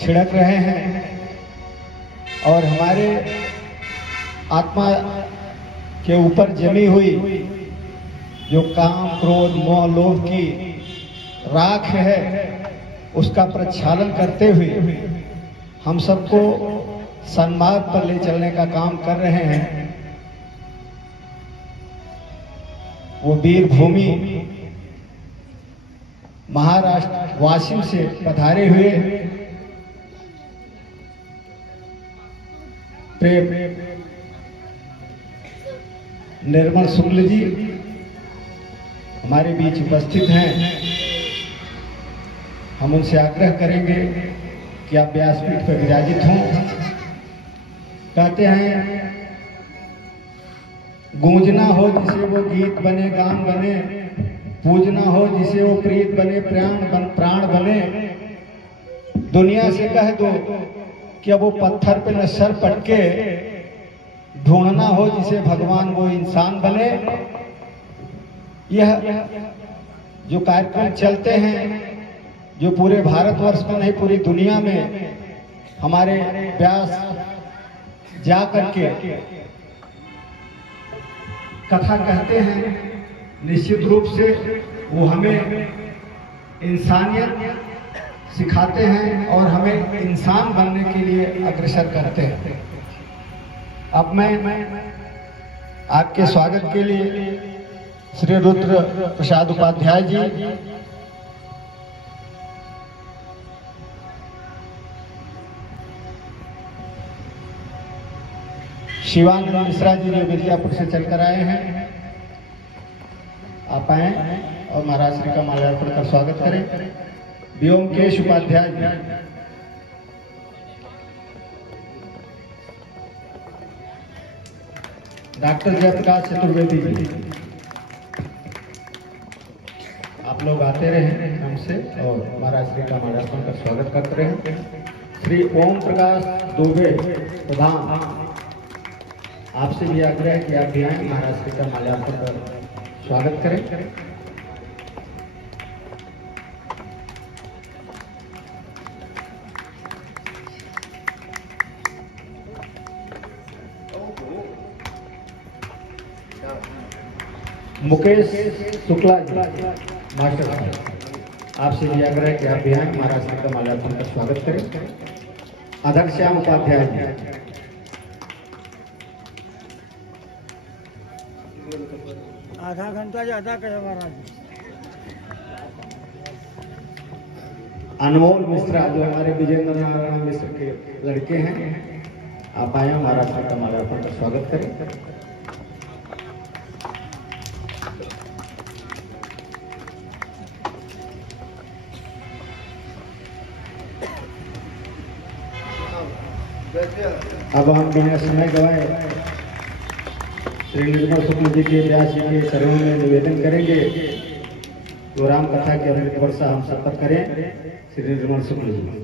छिड़क रहे हैं और हमारे आत्मा के ऊपर जमी हुई जो काम, क्रोध, मोह, लोभ की राख है, उसका प्रक्षालन करते हुए हम सबको सन्मार्ग पर ले चलने का काम कर रहे हैं। वो वीर भूमि महाराष्ट्र वाशिम से पधारे हुए निर्मल शुक्ल जी हमारे बीच उपस्थित हैं। हम उनसे आग्रह करेंगे कि आप व्यासपीठ पर विराजित हों। कहते हैं गूंजना हो जिसे वो गीत बने, गान बने, पूजना हो जिसे वो प्रीत बने, प्राण बने। दुनिया से कह दो कि अब वो पत्थर पे न सर पटके, ढूंढना हो जिसे भगवान वो इंसान बने। यह जो कार्यक्रम चलते हैं, जो पूरे भारतवर्ष में नहीं पूरी दुनिया में हमारे व्यास जा करके कथा कहते हैं, निश्चित रूप से वो हमें इंसानियत सिखाते हैं और हमें इंसान बनने के लिए अग्रसर करते हैं। अब मैं आपके स्वागत के लिए श्री रुद्र प्रसाद उपाध्याय जी, शिवानंद मिश्रा जी जो विद्यापुर से चलकर आए हैं, आप आए और महाराज श्री का माल्यार्पण कर स्वागत करें। व्योमकेश उपाध्याय जी, डॉक्टर जयप्रकाश चतुर्वेदी जी, आप लोग आते रहे हमसे और महाराज श्री का माल्यार्पण कर स्वागत करते रहे। श्री ओम प्रकाश दुबे प्रधान, आपसे भी आग्रह है कि आप भी आए, महाराज श्री का माल्यार्पण कर स्वागत करें। मुकेश शुक्ला जी मास्टर साहब, आपसे भी आग्रह है कि आप भी आए, महाराज श्री का माल्यार्पण कर स्वागत करें। अध्यक्ष श्याम उपाध्याय जी, आधा घंटा ज्यादा करे महाराज। अनमोल मिश्रा जो हमारे विजेंद्र नारायण मिश्र के लड़के हैं, आप आए, महाराज श्री का माल्यार्पण का स्वागत करें। अब हम बिना समय गवाए श्री निर्मल शुक्ल जी के व्यास जी के चरणों में निवेदन करेंगे तो राम कथा की अमृत वर्षा हम सब पर करें। श्री निर्मल शुक्ल जी।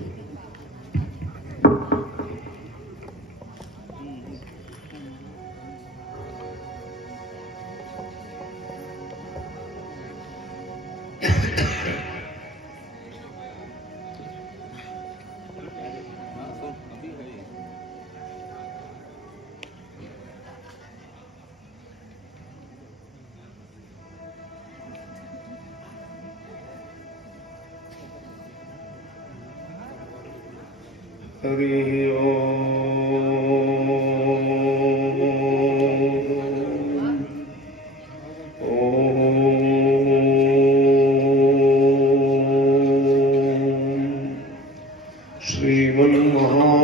हरि ओम।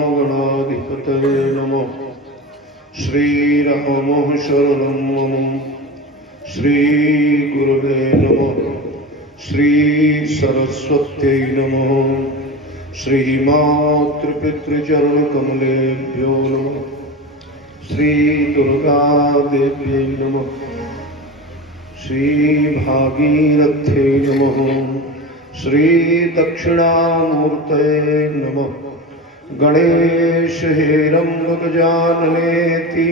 श्रीमन्महागणाधिपतये नमः। श्रीरामः शरणं मम। श्रीगुरुवे नमः। श्रीसरस्वत्यै नमः। श्रीमातृपितृचरणकमलेभ्यो नमः। श्रीदुर्गादेव्यै नमः। श्रीभागीरथ्यै नमः। श्रीदक्षिणामूर्तये नमः। गणेश हेरम्बगजाननेति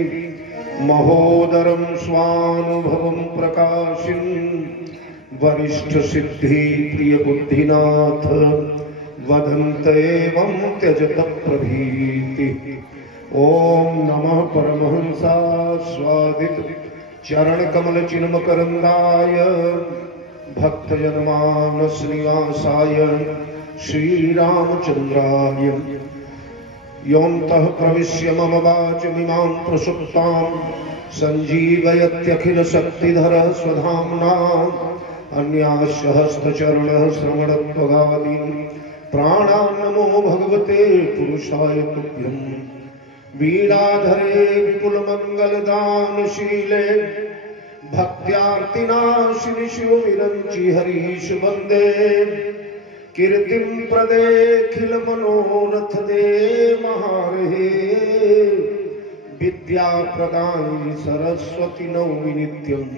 महोदरं स्वानुभवं प्रकाशिन् वरिष्ठ सिद्धि प्रिय बुद्धिनाथ वदन्त एवं त्यजत प्रभीति। ओम नमः परमहंसास्वादित चरण कमल चिन्मकरंदाय भक्तजनमानस निवासाय श्रीरामचंद्राय योऽन्तः प्रविश्य मम वाचमिमां प्रसुप्तां सञ्जीवयत्यखिल शक्तिधरः स्वधाम्ना अन्यास्य हस्तचरणः श्रवणत्वगादीन् प्राणान् नमो भगवते पुरुषाय तुभ्यम्। वीणाधरे विपुलमङ्गलदानशीले भक्त्यार्तिनाशिनि शिवविरञ्चि हरीश वन्दे कीर्तिं प्रदेखिल मनोरथ दे महारहे विद्या प्रदायिनि सरस्वती नौमि नित्यम्।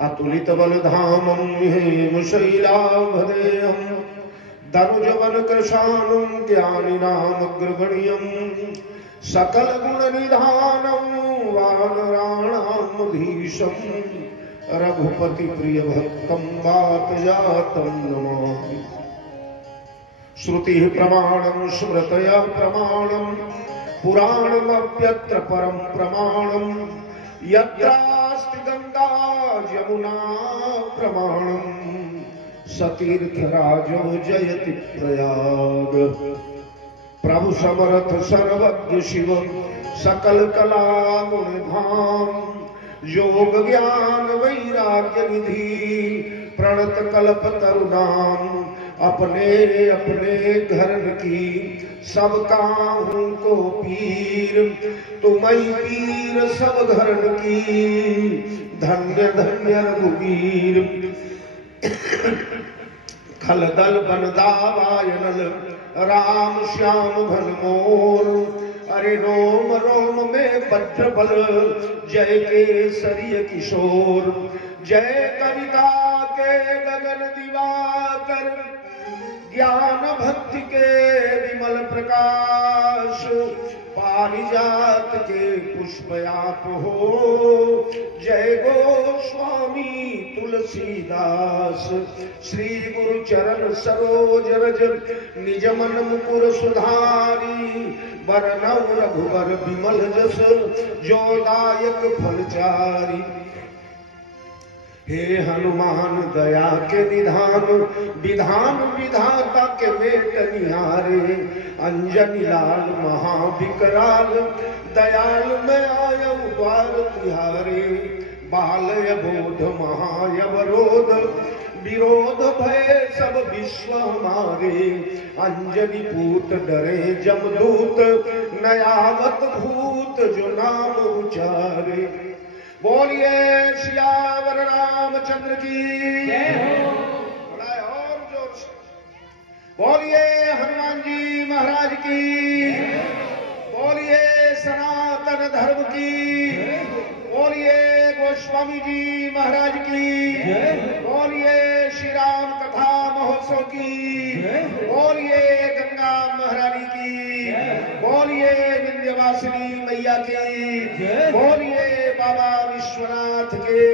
अतुलित बलधामं हेमशैलाभदेयं दनुजवन कृशानं ज्ञानिनामग्रगण्यं सकल गुण निधानं वानराणामधीशं रघुपति प्रिय भक्तं वातजातं नमामि। श्रुतिः प्रमाणं स्मृतयः प्रमाणं पुराणमप्यत्र परं प्रमाणं यत्रास्ति गंगा यमुना प्रमाणं सतीर्थराजो जयति प्रयाग। प्रभु समर्थ सर्वज्ञ शिव सकल कला गुण धाम योग ज्ञान वैराग्य निधि प्रणत कल्प तरुणाम अपने अपने घर की सब काहू को पीर तुम्हें पीर सब घर की धन्य धन्य रघुवीर। खल दल बनदावायनल राम श्याम घन मोर अरे रोम रोम में भद्र बल जय केसरिय किशोर जय कविता के गगन दिवाकर ज्ञान भक्ति के विमल प्रकाश पारिजात के पुष्प आप हो जय गोस्वामी तुलसीदास। श्री गुरु चरण सरोज रज निज मन मुकुर सुधारी बरनव रघुवर विमल जस जो दायक फलचारी। हे हनुमान दया के निधान विधान विधाता के वेट निहारे अंजनी लाल महाविकराल दयाल में आयव द्वार तिहारे। बालय बोध महायवरोध विरोध भय सब विश्व हमारे अंजनी पूत डरे जमदूत नयावत भूत जो नाम उचारे। बोलिए सियावर रामचंद्र की जय हो। और जोर से बोलिए हनुमान जी महाराज की। बोलिए सनातन धर्म की। बोलिए गोस्वामी जी महाराज की। बोलिए श्री राम कथा महोत्सव की। बोलिए गंगा महारानी की। बोलिए विंध्यवासिनी मैया की। बोलिए बाबा विश्वनाथ के।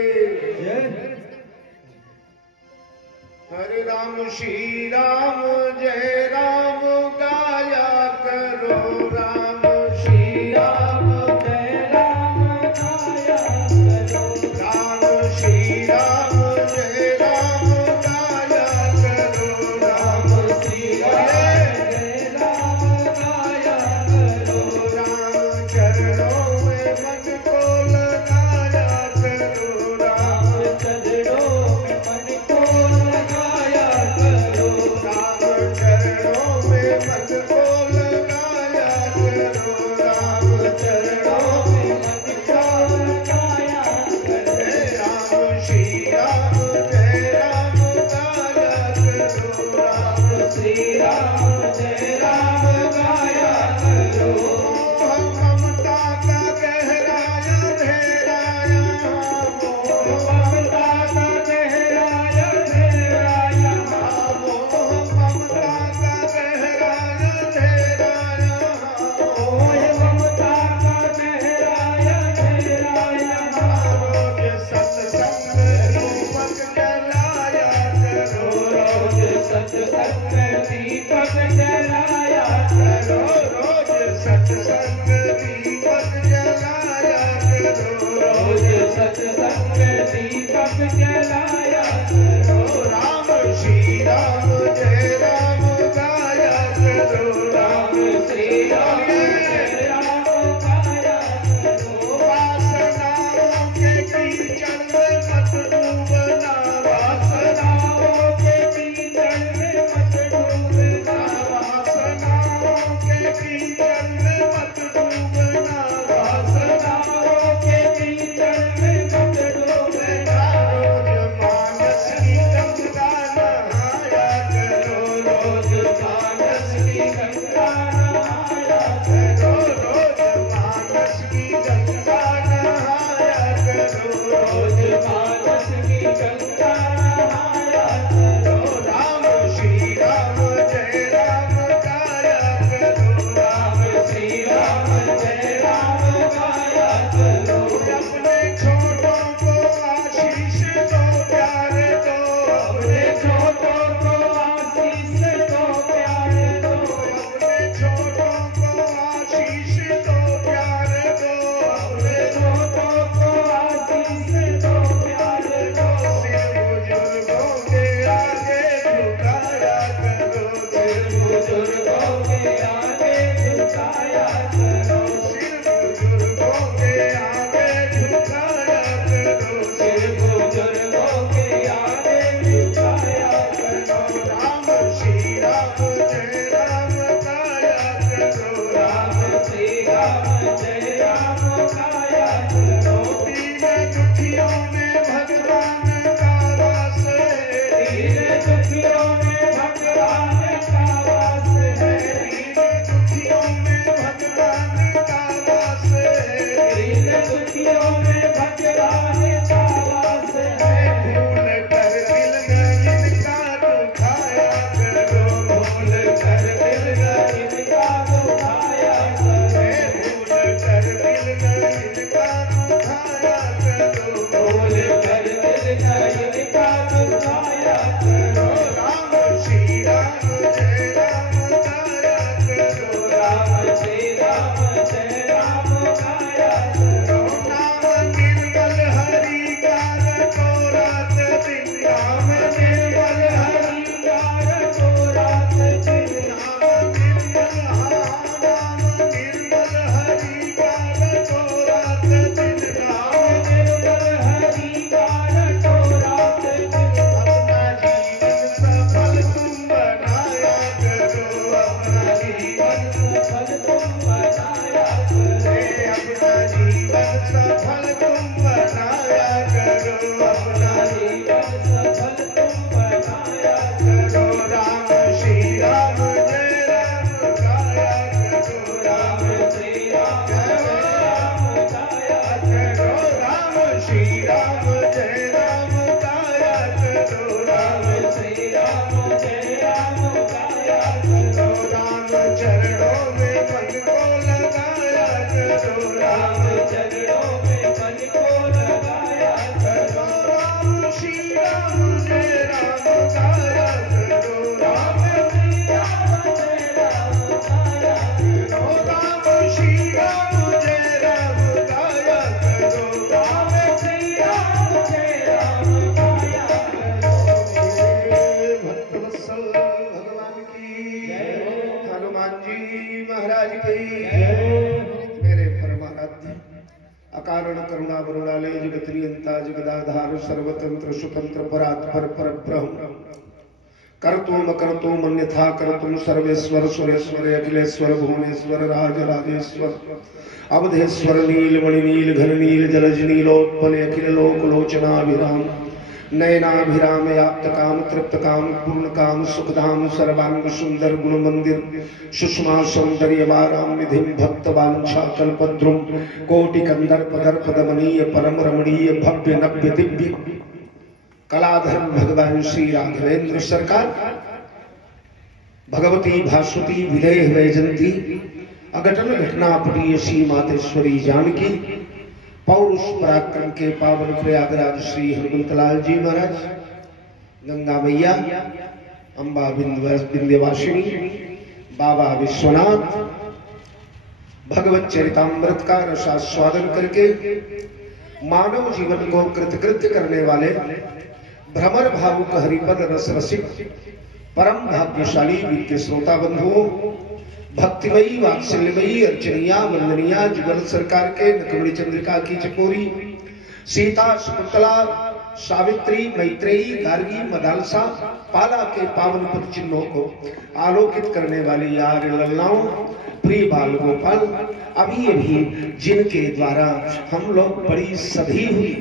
हरे राम श्री राम जय राम गाया करो राम श्री राम जय राम गाया करो राम श्री राम जय राम गाया करो राम श्री राम जय राम गाया करो राम चरणों में मन को लगाया करो राम चरणों में मन को लगाया करो राम चरणों सत्संग दीपक जलाया करो। राम श्री राम जय राम गाया करो। राम श्री राम जय राम गाया करो। वासनाओं के कीचड़ में मत डूबना। वासनाओं के कीचड़ में मत डूबना। वासनाओं के कीचड़ में मत डूबना। वासनाओं के कीचड़ में मत डूबना। रोज मानस की गंगा नहाया करो। रोज मानस की गंगा नहाया करो। रोज मानस की गंगा नहाया करो। रोज मानस की गंगा नहाया करो। राम श्री राम जय राम गाया करो। राम श्री राम जय राम गाया करो। अपने छोटों को आशीष दो प्यार दो। अपने छोटों को आशीष दो प्यार दो। अपने छोटों को आशीष दो प्यार दो। अपने छोटों को आशीष दो प्यार दो। सिर बुजुर्गों के आगे झुकाया करो। सिर बुजुर्गों के आगे झुकाया करो। सिर बुजुर्गों के आगे झुकाया करो। सिर बुजुर्गों के आगे झुकाया करो। राम श्री राम जय राम गाया करो। राम श्री राम जय राम गाया करो। दीन दुखियों में भगवान का वास है। दीन दुखियों में भगवान का वास है। दीन दुखियों में भगवान का वास है। दीन दुखियों में भगवान का वास है। भूल कर दिल में इनका दुखाया करो। भूल कर दिल में इनका दुखाया करो। भूल कर दिल में इनका दुखाया करो। भूल कर दिल में इनका दुखाया करो। राम श्री राम जय राम गाया करो। राम श्री राम जय राम गाया करो। नाम निर्मल हरि का रटो रात दिन। राम निर्मल हरि का रटो रात दिन। नाम निर्मल हरि का रटो रात दिन। राम निर्मल हरि का रटो रात दिन। अपना जीवन सफल तुम बनाया करो। अपना जीवन सफल तुम बनाया करो। अपना जीवन सफल तुम बनाया करो। अपना जीवन सफल तुम बनाया करो। राम श्री राम जय राम गाया करो। राम श्री राम जय राम गाया करो। राम श्री राम जय राम गाया करो। राम श्री राम जय राम गाया करो। राम चरणों में मन को लगाया करो। राम चरणों में मन को लगाया करो। राम श्री राम जय राम गाया करो। राम श्री राम जय राम गाया करो। राम श्री राम जय राम गाया करो। राम श्री राम जय राम गाया करो। भक्तवत्सल भगवान की हनुमान जी महाराज की मेरे परमाराध्य अकारण करुणा वरुणालय जगत नियंता जगदाधार सर्वतंत्र स्वतंत्र परात्पर परब्रह्म कर्तुम कर्तुम अन्यथा कर्तुम सर्वेश्वर सुरेश्वर अखिलेश्वर भुवनेश्वर राज राजेश्वर अवधेश्वर नीलमणि नील घन नील जलज नीलोत्पल अखिल लोक लोचनाभिराम नयनाभिराम याप्त काम तृप्त काम पूर्ण काम सुखधाम सर्वांग सुंदर गुण मंदिर सुषमा सौंदर्य वाराम निधि भक्त वांछा कल्पद्रुम कोटि कंदर्प दर्प दमनीय परम रमणीय भव्य नव्य दिव्य कलाधर भगवान श्री राघवेंद्र सरकार भगवती भास्वती विदेह वैजंती अघटन घटनापटीय श्री मातेश्वरी जानकी पौरुष पराक्रम के पावन प्रयागराज श्री हनुमंतलाल जी महाराज गंगा मैया अम्बा विंध्यवासिनी बाबा विश्वनाथ भगवत चरितामृत का रसास्वादन करके मानव जीवन को कृतकृत्य करने वाले भ्रमर भावुक हरिपद रस रसिक परम भाग्यशाली वित्त श्रोता बंधुओं, भक्तिमयी वात्सल्यमयी अर्चनिया वंदनिया जुगल सरकार के नकमणि चंद्रिका की चकोरी सीता शकुंतला सावित्री मैत्रेयी गार्गी मदालसा पाला के पावन पद चिन्हों को आलोकित करने वाली यार ललनाओं, प्रिय बाल गोपाल, अभी अभी जिनके द्वारा हम लोग बड़ी सधी हुई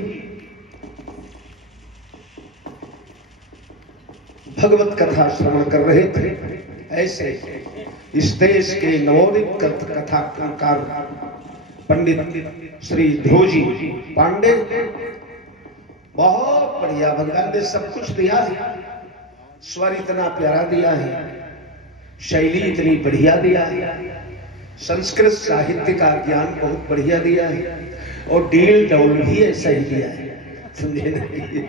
भगवत कथा श्रवण कर रहे थे, ऐसे इस देश के नवोदित कथाकार पंडित श्री ध्रुवजी पांडे, बहुत बढ़िया, भगवान ने सब कुछ दिया है, स्वर इतना प्यारा दिया है, शैली इतनी बढ़िया दिया है, संस्कृत साहित्य का ज्ञान बहुत बढ़िया दिया है, और डील डौल भी ऐसा ही दिया है, समझे नहीं?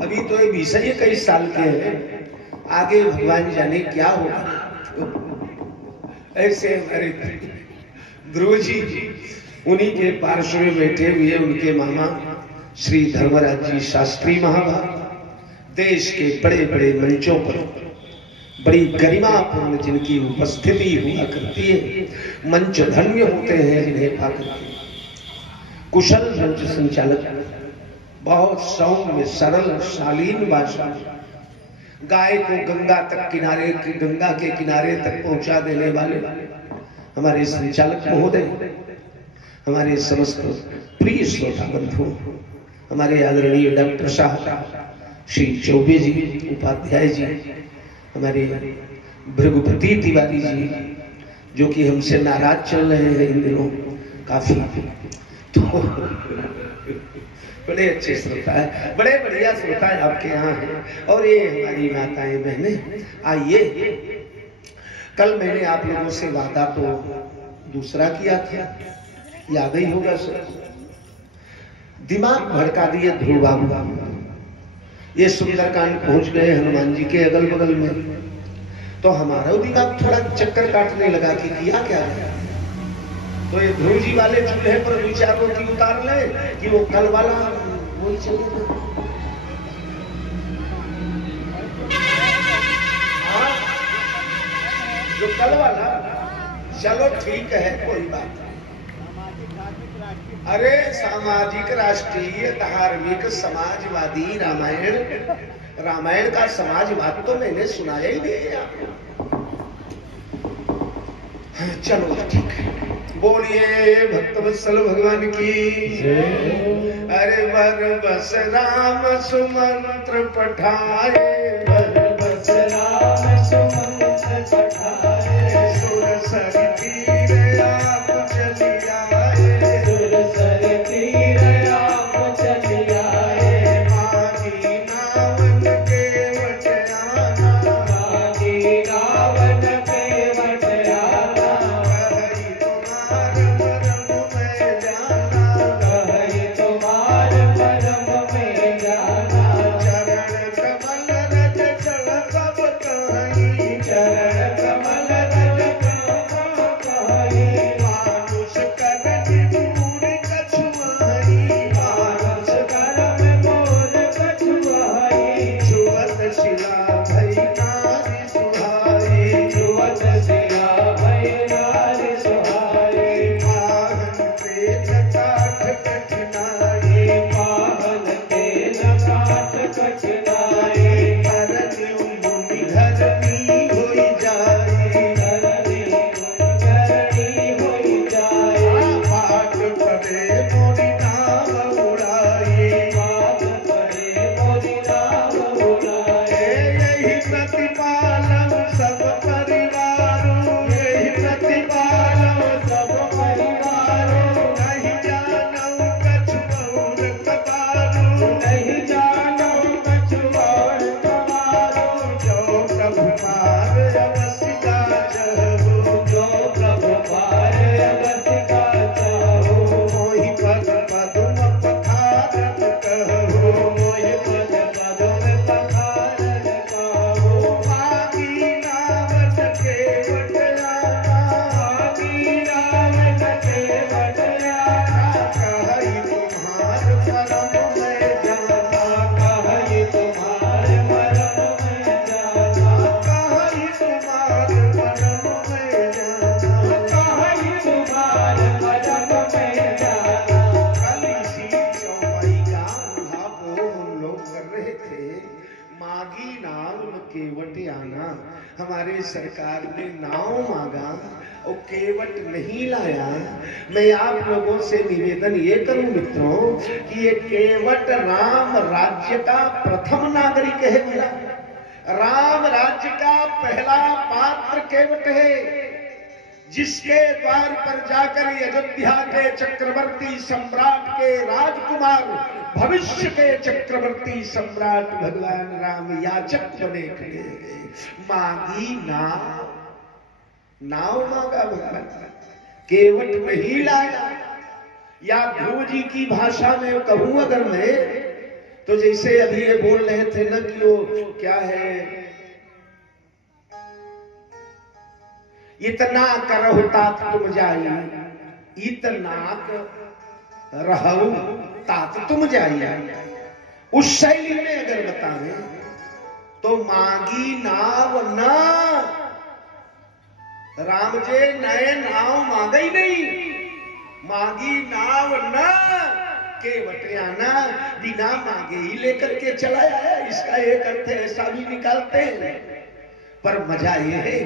अभी तो ये 20-21 साल के हैं, आगे भगवान जाने क्या होगा। ऐसे हमारे ध्रुव जी, उन्हीं के पार्श्व में बैठे हुए उनके मामा श्री धर्मराज जी शास्त्री महाभाग, देश के बड़े बड़े मंचों पर बड़ी गरिमापूर्ण जिनकी उपस्थिति हुआ करती है, मंच धन्य होते हैं जिन्हें पाकर। कुशल मंच संचालक, बहुत सौम्य सरल शालीन भाषा, गाय को गंगा के किनारे तक पहुंचा देने वाले हमारे संचालक महोदय, हमारे समस्त प्रिय श्रोता बंधु, हमारे आदरणीय डॉक्टर साहब श्री चौबे जी उपाध्याय जी, हमारे भृगुपति तिवारी जी, जो कि हमसे नाराज चल रहे हैं इन दिनों काफी, तो बड़े अच्छे श्रोता है, बड़े बढ़िया श्रोता है आपके यहाँ हैं। और ये हमारी माताएं बहनें, आइए, कल मैंने आप लोगों से वादा तो दूसरा किया था, याद ही होगा सर, दिमाग भड़का दिए ध्रुव बाबू, ये सुंदरकांड पहुंच गए हनुमान जी के अगल बगल में, तो हमारा दिमाग थोड़ा चक्कर काटने लगा कि किया क्या है। तो ये ध्रुव जी वाले चूल्हे पर 2-4 रोटी उतार ले कि वो कल वाला वही चलेगा। जो कल वाला, चलो ठीक है, कोई बात नहीं। अरे सामाजिक राष्ट्रीय धार्मिक समाजवादी रामायण का समाजवाद तो मैंने सुनाया ही नहीं है आपको। हाँ, चलो ठीक है, बोलिए भक्तवत्सल भगवान की। अरे वर बस राम सुमंत्र पठाए, वर बस राम सुमंत्र पठाए, सुर सर तीर आप चली आए, सुर सर तीर आप चली आए, माही नावन के वटयाना, माही नावन के वटयाना, कहीं तुम्हार परम में जाना, कहीं तुम्हार परम में जाना, चरण कमल रज चल सब कहीं, चरण कमल रज हमारे सरकार ने नाव मांगा और केवट नहीं लाया। मैं आप लोगों से निवेदन ये करूं मित्रों कि ये केवट राम राज्य का प्रथम नागरिक है। भला राम राज्य का पहला पात्र केवट है, जिसके द्वार पर जाकर अयोध्या के चक्रवर्ती सम्राट के राजकुमार, भविष्य के चक्रवर्ती सम्राट भगवान राम याचक बने खड़े गए। मांगी नाव मांगा भगवान, केवट नहीं लाया। या ध्रुव जी की भाषा में कहूं अगर मैं, तो जैसे अभी ये बोल रहे थे ना कि वो क्या है, इतना करहु तात तुम जाई, इतना रहु तात तुम जाई। उस शैली में अगर बताएं तो मांगी नाव ना, राम जे नए नाव मांगे ही नहीं, मांगी नाव ना, केवट आना बिना मांगे ही लेकर के चला आया। इसका एक अर्थ ऐसा भी निकालते हैं, पर मजा यह है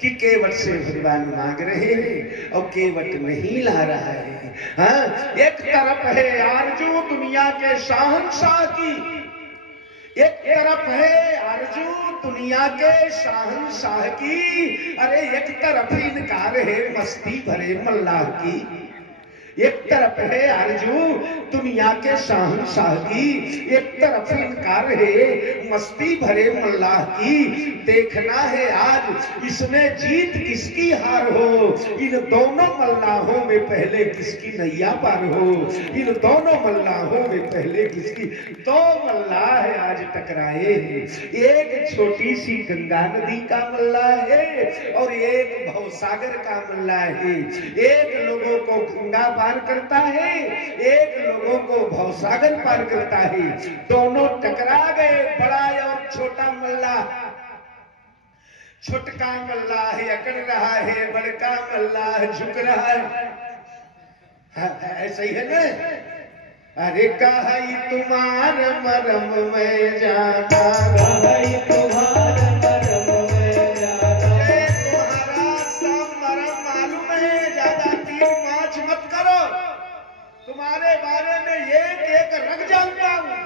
कि केवट से भगवान मांग रहे हैं और केवट नहीं ला रहा है। हाँ, एक तरफ है आरजू दुनिया के शाहंशाह की, एक तरफ है आरजू दुनिया के शाहंशाह की, अरे एक तरफ इनकार है मस्ती भरे मल्लाह की। एक तरफ है आरजू दुनिया के शाहंशाह की, एक तरफ इनकार है मस्ती भरे मल्लाह की। देखना है आज इसमें जीत किसकी हार हो, इन दोनों मल्लाहों में पहले किसकी नैया पार हो, इन दोनों मल्लाहों में पहले किसकी। दो मल्लाह आज टकराए हैं, एक छोटी सी गंगा नदी का मल्लाह है और एक भवसागर का मल्लाह है। एक लोगों को गंगा पार करता है, एक लोगों को भवसागर पार करता है। दोनों टकरा गए, बड़ा और छोटा मल्लाह। छोटका मल्लाह अकड़ रहा है, बड़का मल्लाह झुक रहा है। ऐसा ही है ना। अरे कहाई तुम्हार मरम में जाना, कहाई तुम्हार मरम में जाना, तुम्हारा सब मरम मालूम है, ज्यादा तीर माच मत करो, तुम्हारे बारे में एक रग जानता हूं।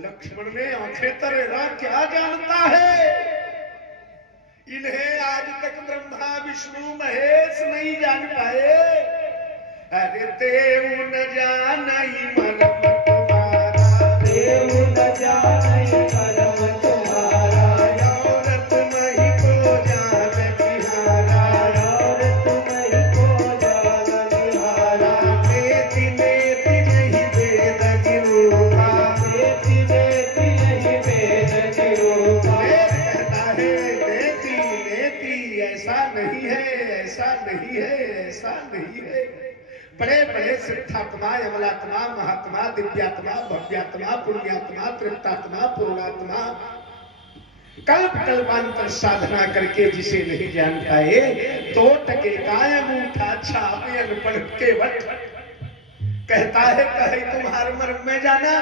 लक्ष्मण ने आंखें तरे रख, क्या जानता है? इन्हें आज तक ब्रह्मा विष्णु महेश नहीं जान पाए। अरे देव न जानई मरम तुम्हारा, देव न जानई मरम तुम्हारा, और तुम ही को जान बिहारा, और तुम ही को जान बिहारा। नेति नेति नहीं वेद गिरूपा, नेति नेति नहीं वेद गिरूपा। कहता है नेति नेति, ऐसा नहीं है, ऐसा नहीं है, ऐसा नहीं है। बड़े बड़े सिद्धात्मा, यमलात्मा, महात्मा, दिव्यात्मा, भव्यात्मा, पुण्यात्मा, तृप्तात्मा, पूर्णात्मा, कल्प कल्पांतर साधना करके जिसे नहीं जान पाए, तो टके कायम उठा छाप अनपढ़ केवट। कहता है कहे तुम्हारे मर्म में जाना,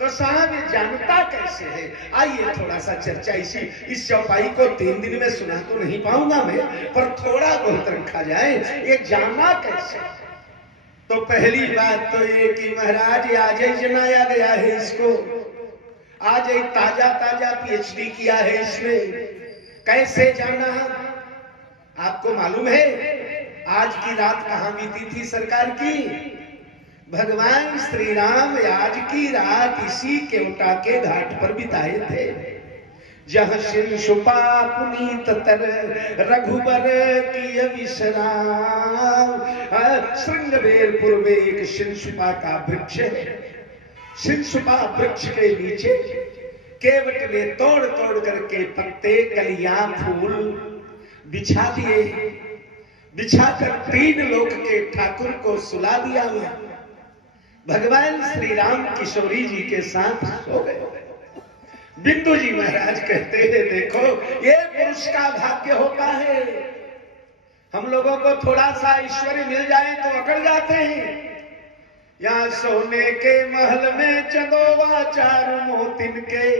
तो साहब ये जानता कैसे है? आइए थोड़ा सा चर्चा इस चौपाई को 3 दिन में सुना तो नहीं पाऊंगा मैं, पर थोड़ा बहुत रखा जाए। ये जाना कैसे? तो पहली बात तो ये कि महाराज आज ही जनाया गया है इसको, आज ही ताजा ताजा PhD किया है इसमें। कैसे जाना? आपको मालूम है आज की रात कहां बीती थी सरकार की? भगवान श्री राम आज की रात इसी केवटा के घाट पर बिताए थे, जहाँ शिंशुपा पुनीत तर रघुबर की विश्राम। श्रृंगबेरपुर में एक शिंशुपा का वृक्ष है। शिंशुपा वृक्ष के नीचे केवट ने तोड़ तोड़ करके पत्ते, कलियां, फूल बिछा दिए। बिछाकर 3 लोक के ठाकुर को सुला दिया। भगवान श्री राम किशोरी जी के साथ सो गए। बिंदु जी महाराज कहते हैं देखो ये पुरुष का भाग्य होता है। हम लोगों को थोड़ा सा ऐश्वर्य मिल जाए तो अकड़ जाते हैं। यहाँ सोने के महल में चंदोवा 4 मोतिन के,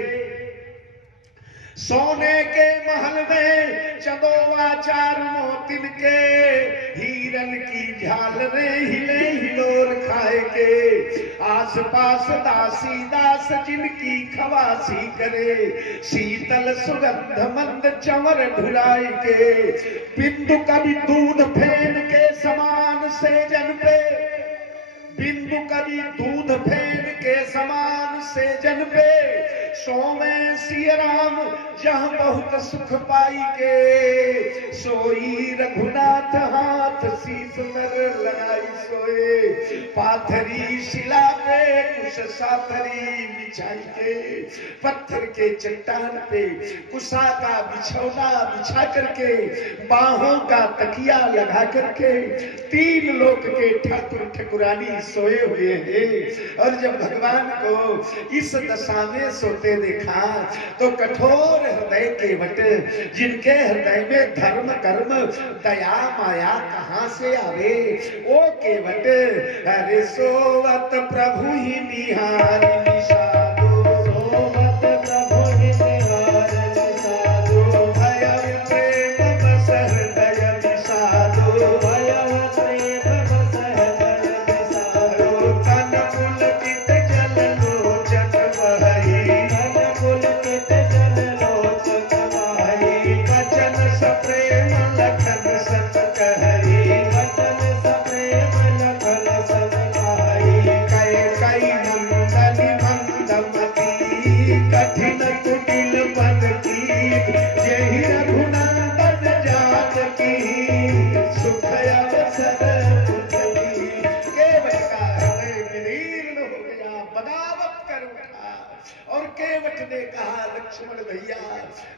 सोने के महल में चंदोवा चार मोतिन के, हिरन की झालरें हिले हिलोर खाए के। आस पास दासी दास जिनकी खवासी करे, शीतल सुगंध मंद चंवर ढुलाई के। बिंदु कभी दूध फेन के समान सेजन पे, बिंदु कभी दूध फेन के समान सेजन पे। सोमे सिय राम जहाँ बहुत सुख पाई के, सोई रघुनाथ हाथ शीस नर लगाई सोए। पाथरी शिला पे कुश साथरी बिछाई के, पत्थर के चट्टान पे कुशा का बिछौना बिछा करके, बाहों का तकिया लगा करके तीन लोक के ठाकुर ठकुरानी सोए हुए हैं। और जब भगवान को इस दशा में सोते देखा तो कठोर हृदय के वट, जिनके हृदय में धर्म कर्म दया माया कहां से आवे, वो केवट अरे सोवत प्रभु ही निहार निषादो, सोवत प्रभु ही निहार निषादो। भयव प्रेम बस हृदय निषादो, भयव प्रेम बस हृदय निषादो। तन पुलकित जल लोचन बहई, तन पुलकित जल लोचन बहई। वचन सप्रेम लखन सत कहई, वचन सप्रेम लखन सत कहई। कई कई नंदन मंदमती, कठिन कुटिल पद की। यही रघुनंदन जानकी, सुख अवसर पुजली। केवट का हृदय विदीर्ण हो गया, बगावत कर उठा। और केवट ने कहा लक्ष्मण भैया,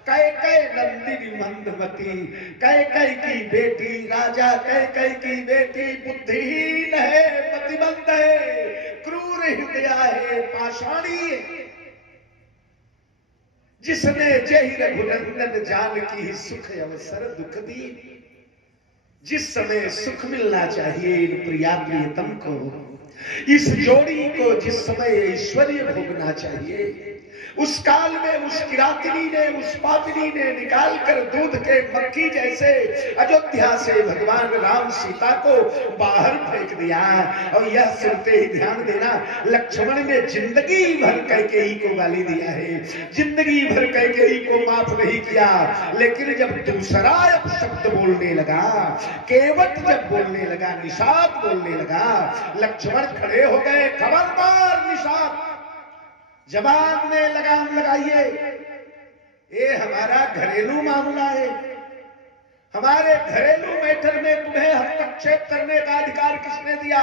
कैकई नंदिनी मंदमती, कैकई की बेटी, राजा कैकई की बेटी बुद्धिहीन है, मतिमंद है, क्रूर हृदय है, पाषाणी है। जिसने जय रघुनंदन जानकी सुख अवसर दुख दी। जिस समय सुख मिलना चाहिए इन प्रिया प्रियतम को, इस जोड़ी को जिस समय ऐश्वर्य भोगना चाहिए, उस काल में उस किरातनी ने, उस पापिनी ने निकाल कर दूध के मक्खी जैसे अयोध्या से भगवान राम सीता को बाहर फेंक दिया। और यह सुनते ही ध्यान देना, लक्ष्मण ने जिंदगी भर कैकेयी को गाली दिया है, जिंदगी भर कैकेयी को माफ नहीं किया। लेकिन जब दूसरा शब्द बोलने लगा, केवट जब बोलने लगा, निषाद बोलने लगा, लक्ष्मण खड़े हो गए। खबरदार निषाद, जवाब में लगाम लगाइए, ये हमारा घरेलू मामला है। हमारे घरेलू मैटर में तुम्हें हस्तक्षेप करने का अधिकार किसने दिया?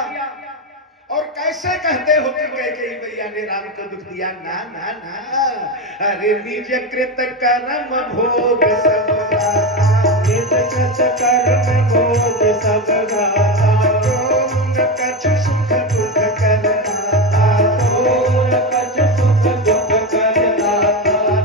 और कैसे कहते हो कि कैकेयी मैया ने राम को दुख दिया? ना ना ना, अरे निज कृत कर्म भोग सब गाता, निज कृत कर्म भोग सब गाता। कौन कछु सुख दुख करता, कौन कछु सुख दुख करता।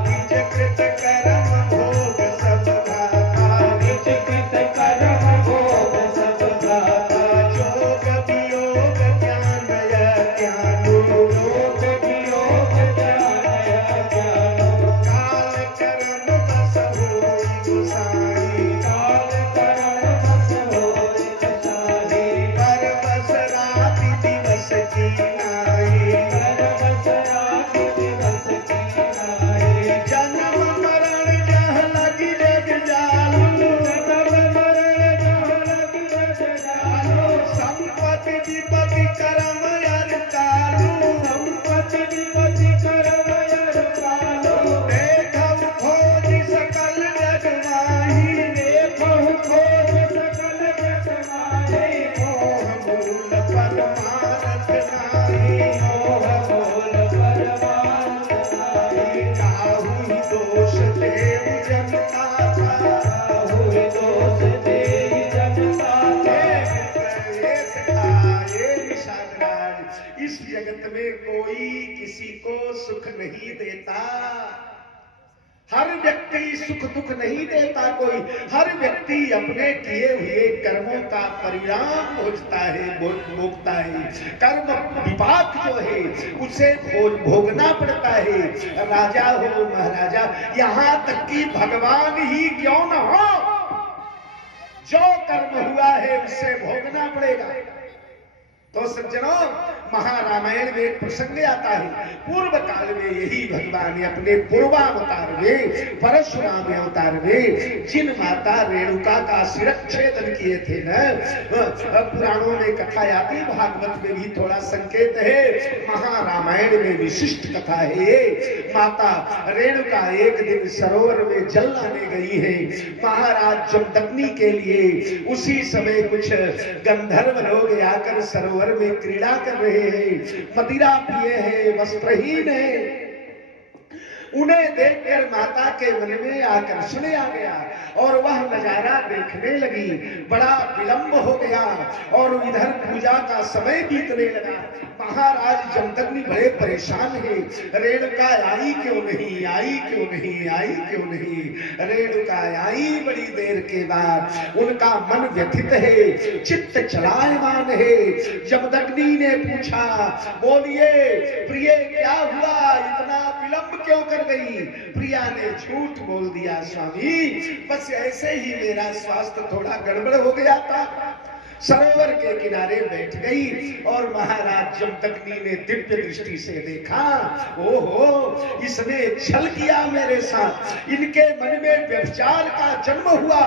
निज कृत कर्म भोग सब गाता, निज कृत कर्म भोग सब गाता। जोग वियोग ज्ञान अज्ञानो, जोग वियोग ज्ञान अज्ञानो। काल कर्म बस होई गुसाई, काल कर्म बस होई गुसाई। परवश राति दिवस की नाई, परवश राति दिवस की नाई। जन्म मरण जहाँ लगी जग जालू, जन्म मरण जहाँ लगी जग जालू। संपत्ति विपत्ति कर्म अर कालू, संपत्ति विपत्ति कर्म अर कालू। देखऊ खोज सकल जग माही, देखऊ खोज सकल जग माही। मोह मूल परमानंद नाही, मोह मूल परमानंद नाही। काहू ही दोष देव जनता था, काहू ही दोष देव जनता था। ये निषाद राज, इस जगत में कोई किसी को सुख नहीं देता। हर व्यक्ति सुख दुख नहीं देता कोई, हर व्यक्ति अपने किए हुए कर्मों का परिणाम भोगता है। कर्म विपाक जो है उसे भोगना पड़ता है। राजा हो महाराजा, यहाँ तक कि भगवान ही क्यों न हो, जो कर्म हुआ है उसे भोगना पड़ेगा। तो सज्जनों, महारामायण में एक प्रसंग आता है। पूर्व काल में यही भगवान ने अपने पूर्वावतार में, परशुराम अवतार में, जिन माता रेणुका का शिरच्छेदन किए थे न, पुराणों में कथा आती, भागवत में भी थोड़ा संकेत है, महारामायण में विशिष्ट कथा है। माता रेणुका एक दिन सरोवर में जल लाने गई है महाराज जमदग्नि के लिए। उसी समय कुछ गंधर्व लोग आकर सरोवर में क्रीड़ा कर रहे हैं, मदिरा पिए हैं, वस्त्रहीन है। उन्हें देखकर माता के मन में आकर्षण आ गया और वह नजारा देखने लगी। बड़ा विलंब हो गया और इधर पूजा का समय बीतने लगा। महाराज जमदग्नि बड़े परेशान हैं। रेणुका आई क्यों नहीं, आई क्यों नहीं, आई क्यों नहीं। रेणुका आई बड़ी देर के बाद। उनका मन व्यथित है, चित्त चलायमान है। जमदग्नि ने पूछा, बोलिए प्रिय क्या हुआ, इतना विलंब क्यों कर गई। प्रिया ने झूठ बोल दिया, स्वामी बस ऐसे ही मेरा स्वास्थ्य थोड़ा गड़बड़ हो गया था। सरोवर के किनारे बैठ गई और महाराज जमदग्नि ने दिव्य दृष्टि से देखा, ओहो इसने छल किया मेरे साथ, इनके मन में व्यभिचार का जन्म हुआ।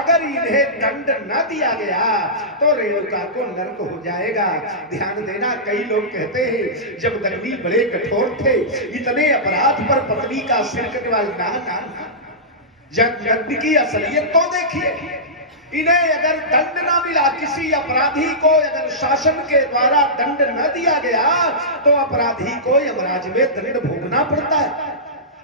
अगर इन्हें दंड न दिया गया तो रेणुका को नरक हो जाएगा। ध्यान देना, कई लोग कहते हैं जमदग्नि बड़े कठोर थे, इतने अपराध पर पत्नी का सिर कटने वाले। ना, जमदग्नि की असलियत तो देखिए। इन्हें अगर दंड न मिला, किसी अपराधी को अगर शासन के द्वारा दंड न दिया गया तो अपराधी को यमराज में दंड भोगना पड़ता है।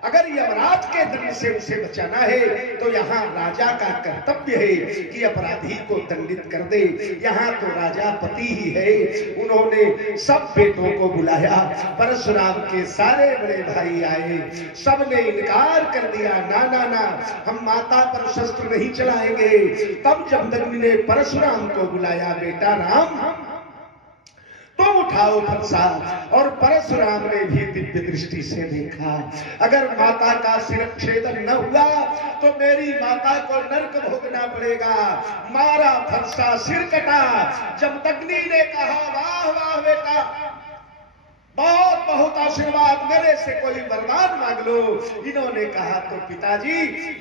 अगर यमराज के दंड से उसे बचाना है तो यहाँ राजा का कर्तव्य है कि अपराधी को दंडित कर दे। यहाँ तो राजा पति ही है। उन्होंने सब बेटों को बुलाया, परशुराम के सारे बड़े भाई आए, सबने इनकार कर दिया, ना ना ना हम माता पर शस्त्र नहीं चलाएंगे। तब जमदग्नि ने परशुराम को बुलाया, बेटा राम तुम उठाओ फरसा। और परशुराम ने भी दिव्य दृष्टि से देखा, अगर माता का शिरच्छेदन न हुआ तो मेरी माता को नरक भोगना पड़ेगा। मारा फरसा, सिर कटा। जमदग्नि ने कहा, वाह वाह बेटा, बहुत बहुत आशीर्वाद, मेरे से कोई वरदान मांग लो। इन्होंने कहा, तो पिताजी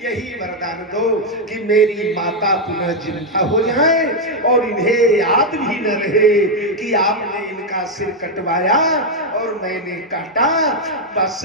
यही वरदान दो कि मेरी माता पुनः जिंदा हो जाए और इन्हें याद भी न रहे कि आपने इनका सिर कटवाया और मैंने काटा। बस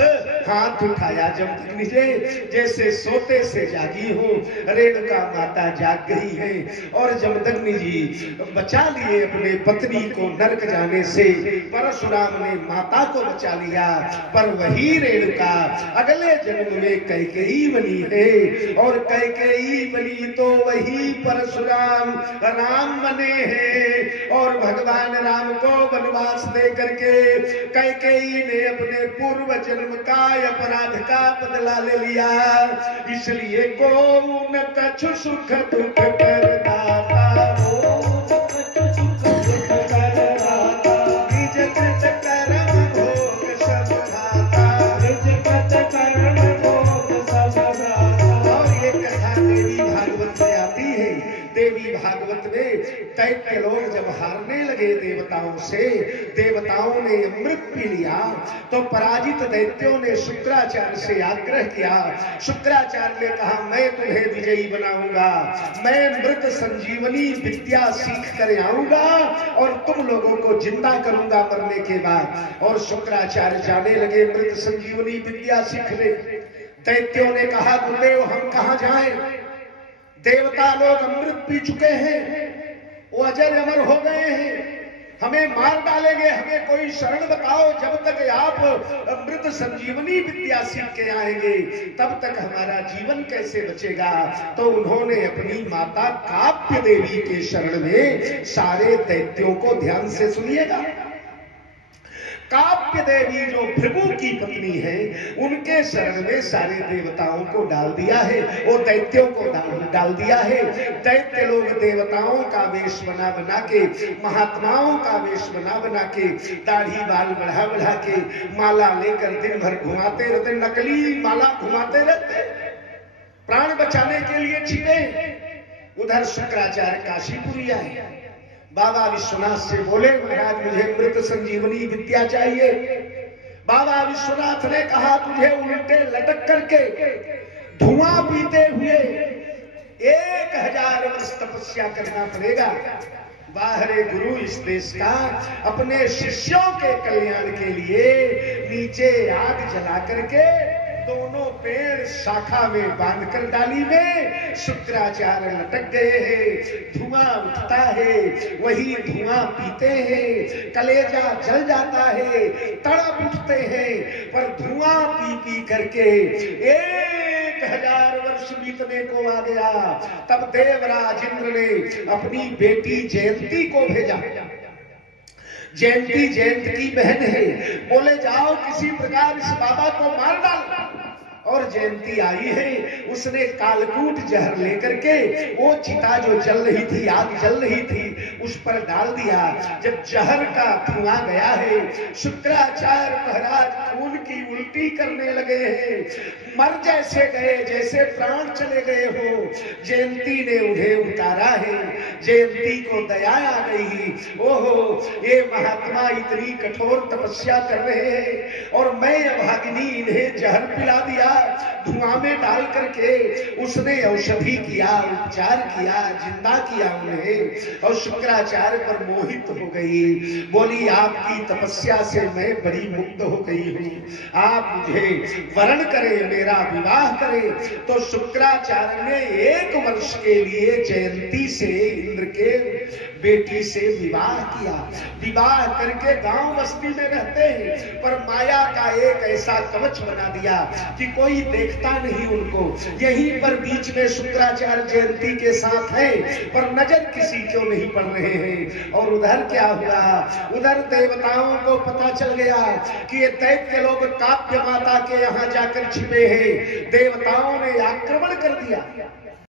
हाथ उठाया जमदग्नि ने, जैसे सोते से जागी हो। रेणुका माता जाग गई है और जमदग्नि जी बचा लिए अपने पत्नी को नरक जाने से। परशुराम ने माता को बचा लिया, पर वही रेणुका अगले जन्म में कैकेयी बनी है और कैकेयी बनी तो वही परशुराम राम बने हैं। और भगवान राम को वनवास दे करके कैकेयी ने अपने पूर्व जन्म का अपराध का बदला ले लिया। इसलिए को न कछु सुख दुख करदाता, देवी भागवत में दैत्य लोग जब हारने लगे देवताओं से, देवताओं ने अमृत पी लिया तो पराजित दैत्यों ने शुक्राचार्य से आग्रह किया। शुक्राचार्य ने कहा, मैं तुम्हें विजयी बनाऊंगा, मैं मृत संजीवनी विद्या सीख कर आऊंगा और तुम लोगों को जिंदा करूंगा मरने के बाद। और शुक्राचार्य जाने लगे मृत संजीवनी विद्या सीखने। दैत्यों ने कहा, गुरुदेव हम कहां जाएं, देवता लोग अमृत पी चुके हैं, वो अजर अमर हो गए हैं, हमें मार डालेंगे, हमें कोई शरण बताओ। जब तक आप अमृत संजीवनी विद्या सीख के आएंगे तब तक हमारा जीवन कैसे बचेगा। तो उन्होंने अपनी माता काव्य देवी के शरण में, सारे दैत्यों को ध्यान से सुनिएगा, काव्य देवी जो भृगु की पत्नी है, उनके शरण में सारे देवताओं को डाल दिया है और दैत्यों को डाल दिया है। दैत्य लोग देवताओं का वेश बना बना के, महात्माओं का वेश बना बना के, दाढ़ी बाल बढ़ा बढ़ा के, माला लेकर दिन भर घुमाते रहते, नकली माला घुमाते रहते, प्राण बचाने के लिए छिपे। उधर शुक्राचार्य काशीपुरी आए, बाबा विश्वनाथ से बोले, महाराज मुझे मृत संजीवनी विद्या चाहिए। बाबा विश्वनाथ ने कहा, तुझे उल्टे लटक करके धुआं पीते हुए 1000 वर्ष तपस्या करना पड़ेगा। बाहरे गुरु इस देश का अपने शिष्यों के कल्याण के लिए नीचे आग जला करके दोनों पेड़ शाखा में बांधकर डाली में शुक्राचार्य लटक गए हैं। धुआं उठता है, वही धुआं पीते हैं, कलेजा जल जाता है, तड़प उठते हैं, पर धुआं पी पी करके 1000 वर्ष बीतने को आ गया। तब देवराज इंद्र ने अपनी बेटी जयंती को भेजा। जयंती जयंत की बहन है, बोले जाओ किसी प्रकार इस बाबा को मार डाल। और जयंती आई है, उसने कालकूट जहर लेकर के वो चिता जो जल रही थी, आग जल रही थी, उस पर डाल दिया। जब जहर का धुआं गया है, शुक्राचार्य महाराज खून की उल्टी करने लगे हैं, मर जैसे गए, जैसे प्राण चले गए हो। जयंती ने उन्हें उतारा है। जयंती को दया आ गई, ओहो ये महात्मा इतनी कठोर तपस्या कर रहे हैं और मैं अभागिनी इन्हें जहर पिला दिया धुआं में डाल करके। उसने औषधि किया, उपचार किया, जिंदा किया उन्हें, और शुक्राचार्य पर मोहित हो गई। बोली आपकी तपस्या से मैं बड़ी मुक्त हो गई हूँ, आप मुझे वरण करें, मेरा विवाह करें। तो शुक्राचार्य ने 1 वर्ष के लिए जयंती से, इंद्र के बेटी से विवाह किया। विवाह करके गांव बस्ती में रहते हैं, पर माया का एक ऐसा कवच बना दिया कि कोई देखता नहीं उनको। यहीं पर बीच में शुक्राचार्य जयंती के साथ है, पर नजर किसी को नहीं पड़ रहे हैं। और उधर क्या हुआ, उधर देवताओं को पता चल गया कि ये दैत्य लोग काव्य माता के यहाँ जाकर छिपे हैं। देवताओं ने आक्रमण कर दिया।